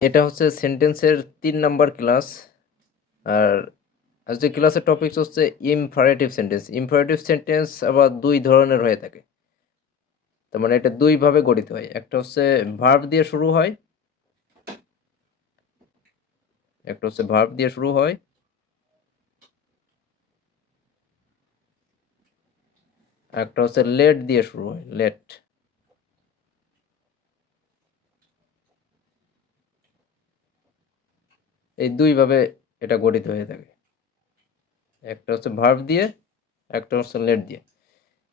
এটা হচ্ছে সেন্টেন্সের তিন নাম্বার ক্লাস আর আজকে ক্লাসের টপিক হচ্ছে ইমপারেটিভ সেন্টেন্স ইমপারেটিভ সেন্টেন্স আবার দুই ধরনের হয়ে থাকে। তার মানে এটা দুইভাবে গঠিত হয়। একটা হচ্ছে ভার্ব দিয়ে শুরু হয়, একটা হচ্ছে ভার্ব দিয়ে শুরু হয়, একটা হচ্ছে লেট দিয়ে শুরু হয় লেট এই দুইভাবে এটা গঠিত হয়ে থাকে। একটা হচ্ছে ভার্ব দিয়ে, একটা হচ্ছে লেট দিয়ে।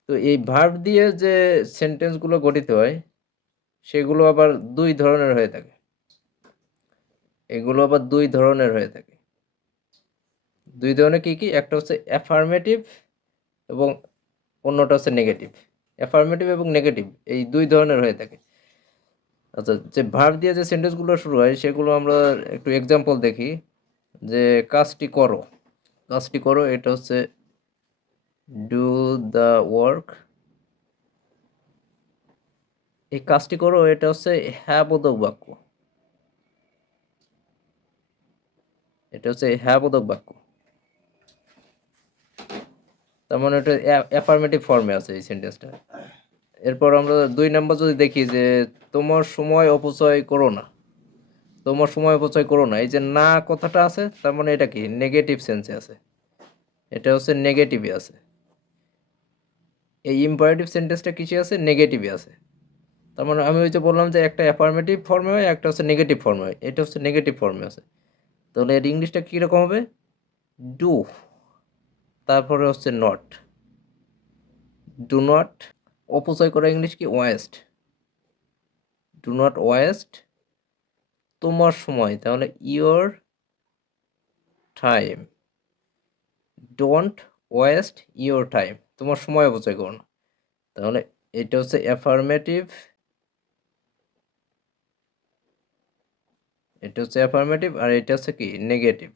তো এই ভার্ব দিয়ে যে সেন্টেন্সগুলো গঠিত হয়, সেগুলো আবার দুই ধরনের হয়ে থাকে। এগুলো আবার দুই ধরনের হয়ে থাকে। দুই ধরনের কি কি? একটা হচ্ছে অ্যাফার্মেটিভ এবং অন্যটা হচ্ছে নেগেটিভ অ্যাফার্মেটিভ এবং নেগেটিভ এই দুই ধরনের হয়ে থাকে। আচ্ছা যে ভার্ব দিয়ে যে সেন্টেন্সগুলো শুরু হয়, সেগুলো আমরা একটু এক্সাম্পল দেখি। যে কাজটি করো। কাজটি করো, এটা হচ্ছে ডু দ্য ওয়ার্ক এই কাজটি করো, এটা হচ্ছে হ্যাঁ বোধক বাক্য এটা হচ্ছে হ্যাঁ বোধক বাক্য তার মানে এটা অ্যাফার্মেটিভ ফর্মে আছে এই সেন্টেন্সটা এরপর আমরা দুই নাম্বার যদি দেখি যে তোমার সময় অপচয় করো না। তোমার সময় অপচয় করো না। এই যে না কথাটা আছে, তার মানে এটা কি? নেগেটিভ সেন্সে আছে। এটা হচ্ছে নেগেটিভে আছে। এই ইম্পারেটিভ সেন্টেন্সটা কিসে আছে? নেগেটিভে আছে। তার মানে আমি ওই যে বললাম যে একটা অ্যাফার্মেটিভ ফর্মে হয়, একটা হচ্ছে নেগেটিভ ফর্মে হয়। এটা হচ্ছে নেগেটিভ ফর্মে আছে। তাহলে এর ইংলিশটা কীরকম হবে? ডু তারপরে হচ্ছে নট ডু নট অপচয় করা ইংলিশ কি? ওয়েস্ট ডু নট ওয়েস্ট তোমার সময়, তাহলে your time don't waste your time তোমার সময় অপচয় করো না। তাহলে এটা হচ্ছে অ্যাফার্মেটিভ এটা হচ্ছে অ্যাফার্মেটিভ আর এটা হচ্ছে কি? নেগেটিভ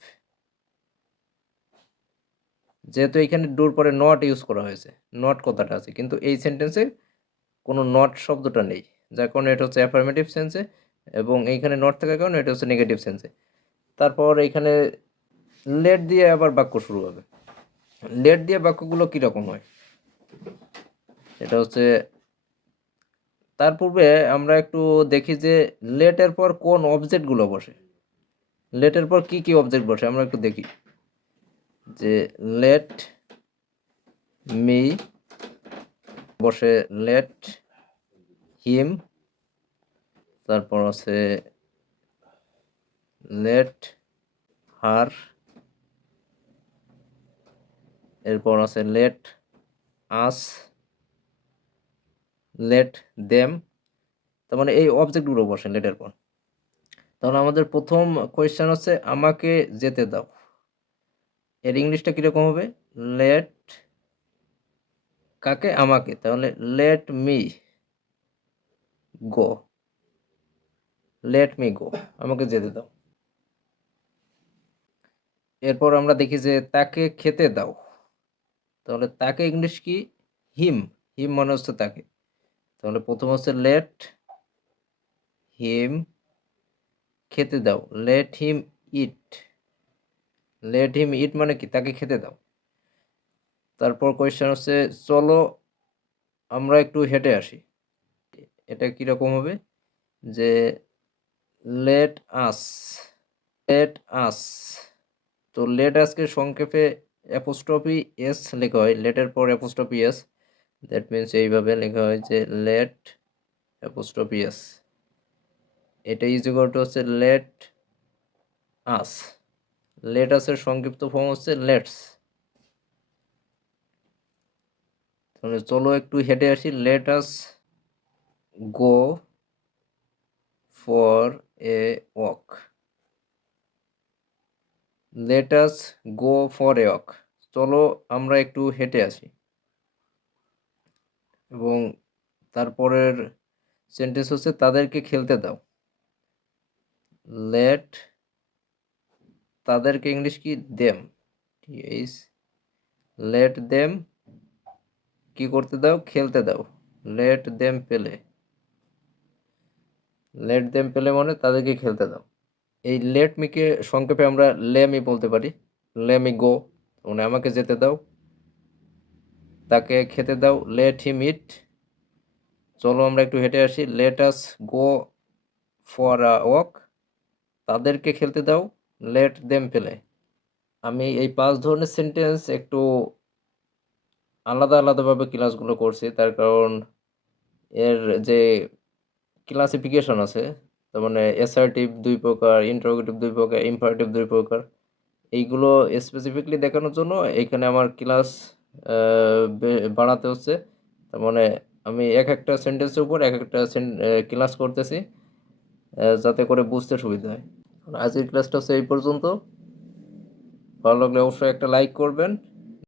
যেহেতু এখানে ডোর পরে নট ইউজ করা হয়েছে নট কথাটা আছে, কিন্তু এই সেন্টেন্সে কোনো নট শব্দটা নেই, যার কারণে এটা হচ্ছে অ্যাফার্মেটিভ সেন্সে এবং এইখানে নট থাকার কারণে এটা হচ্ছে নেগেটিভ সেন্সে তারপর এখানে লেট দিয়ে আবার বাক্য শুরু হবে। লেট দিয়ে বাক্যগুলো কীরকম হয়? এটা হচ্ছে, তার পূর্বে আমরা একটু দেখি যে লেটের পর কোন অবজেক্টগুলো বসে? লেটের পর কি কি অবজেক্ট বসে? আমরা একটু দেখি। যে লেট মি বসে লেট হিম তারপর আছে লেট হার এরপর আছে লেট আস লেট দেম তার মানে এই অবজেক্টগুলো বসে লেটের পর। তাহলে আমাদের প্রথম কোয়েশ্চেন হচ্ছে, আমাকে যেতে দাও। এর ইংলিশটা কীরকম হবে? লেট কাকে? আমাকে। তাহলে let me go let me go আমাকে যেতে দাও। এরপর আমরা দেখি যে তাকে খেতে দাও। তাহলে তাকে ইংলিশ কি? হিম হিম মনে হচ্ছে তাকে। তাহলে প্রথম হচ্ছে লেট হিম খেতে দাও। লেট হিম ইট লেট হিম ইট মানে কি? তাকে খেতে দাও। তারপর কোয়েশ্চেন হচ্ছে, চলো আমরা একটু হেঁটে আসি। এটা কীরকম হবে? যে লেট আস লেট আস তো লেট আজকে সংক্ষেপে অ্যাপোস্টপি এস লেখা হয়। লেটের পর অ্যাপোস্টপি এস দ্যাট মিনস এইভাবে লেখা হয় যে লেট অ্যাপোস্টপি এস এটা ইজ ইকুয়াল টু হচ্ছে লেট আস লেট আসের সংক্ষিপ্ত ফর্ম হচ্ছে লেটস তাহলে চলো একটু হেঁটে আসি। Let's go for a walk let's go for a walk চলো আমরা একটু হেঁটে আসি। এবং তারপরের সেন্টেন্স হচ্ছে, তাদেরকে খেলতে দাও। লেট তাদেরকে ইংলিশ কি? দেম এইস লেট দেম কি করতে দাও? খেলতে দাও। Let them play let them play মানে তাদেরকে খেলতে দাও। এই লেট মিকে সংক্ষেপে আমরা লেমি বলতে পারি। লেমি গো মানে আমাকে যেতে দাও। তাকে খেতে দাও। লেট হিম ইট চলো আমরা একটু হেঁটে আসি। Let us go for a walk তাদেরকে খেলতে দাও। লেট দেম প্লে আমি এই পাঁচ ধরনের সেন্টেন্স একটু আলাদা আলাদাভাবে ক্লাসগুলো করছি। তার কারণ এর যে ক্লাসিফিকেশন আছে, তার মানে অ্যাসার্টিভ দুই প্রকার ইন্টারোগেটিভ দুই প্রকার ইম্পারেটিভ দুই প্রকার, এইগুলো স্পেসিফিকলি দেখানোর জন্য এখানে আমার ক্লাস বাড়াতে হচ্ছে। তার মানে আমি এক একটা সেন্টেন্সের উপর এক একটা ক্লাস করতেছি যাতে করে বুঝতে সুবিধা হয়। আজকের ক্লাসটা হচ্ছে এই পর্যন্ত। ভালো লাগলে অবশ্যই একটা লাইক করবেন।